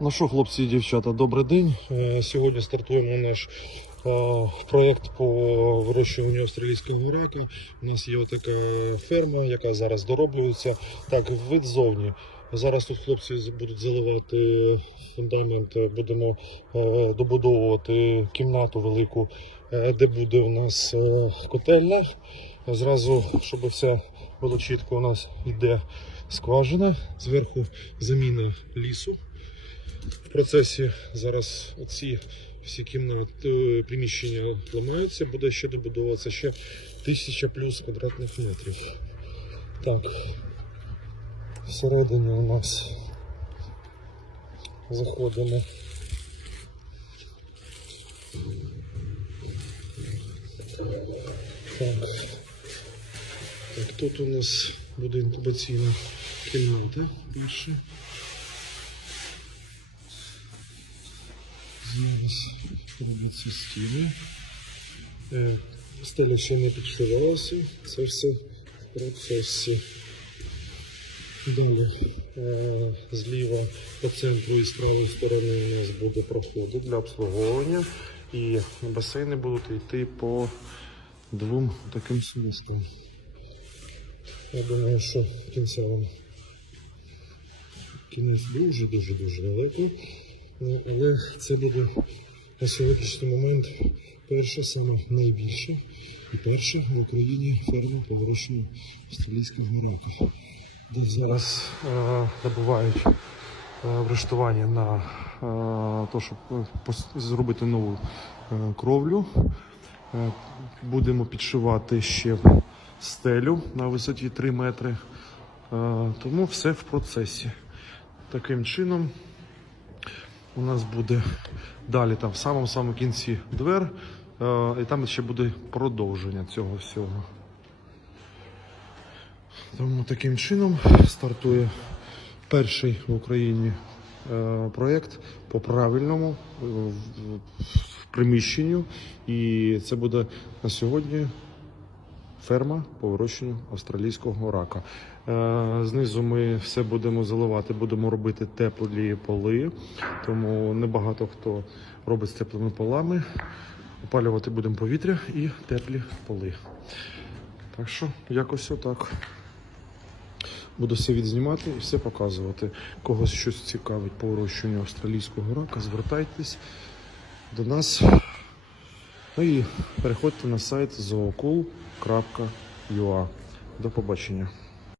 Ну що, хлопці і дівчата, добрий день. Е, Сьогодні стартуємо наш е, проєкт по вирощуванню австралійського рака. У нас є така ферма, яка зараз дороблюється. Так, вид зовні. Зараз тут хлопці будуть заливати фундамент, е, будемо добудовувати кімнату велику, де буде у нас котельня. Зразу, щоб все було чітко, у нас йде скважина, зверху заміна лісу. В процесі зараз оці всі кімнати, приміщення ламаються, буде ще добудовуватися ще тисяча плюс квадратних метрів. Так. Всередині у нас заходимо. Так. Так, тут у нас буде інкубаційна кімната перша. Робиться стіни. Е, Стеля ще не підшивалася. Це все в процесі. Далі е, зліва по центру і з правої сторони у нас буде проходи для обслуговування. І басейни будуть йти по двом таким смислам. Я думаю, що кінцевим кінець дуже-дуже-дуже далекий. Ну, але це буде на сьогоднішній момент перша, саме найбільша і перша в Україні ферма по вирощенню австралійського рака. Де зараз е, добувають е, врештування на е, те, щоб зробити нову кровлю. Будемо підшивати ще стелю на висоті 3 метри. Тому все в процесі. Таким чином у нас буде далі там в самому самому кінці двер, е, і там ще буде продовження цього всього. Тому таким чином стартує перший в Україні е, проєкт по правильному е, в приміщенню. І це буде на сьогодні ферма по вирощенню австралійського рака. Е, Знизу ми все будемо заливати, будемо робити теплі поли, тому небагато хто робить з теплими полами. Опалювати будемо повітря і теплі поли. Так що якось отак. Буду все відзнімати і все показувати. Когось щось цікавить по вирощуванню австралійського рака, звертайтесь до нас. Ну і переходьте на сайт zookul.ua. До побачення.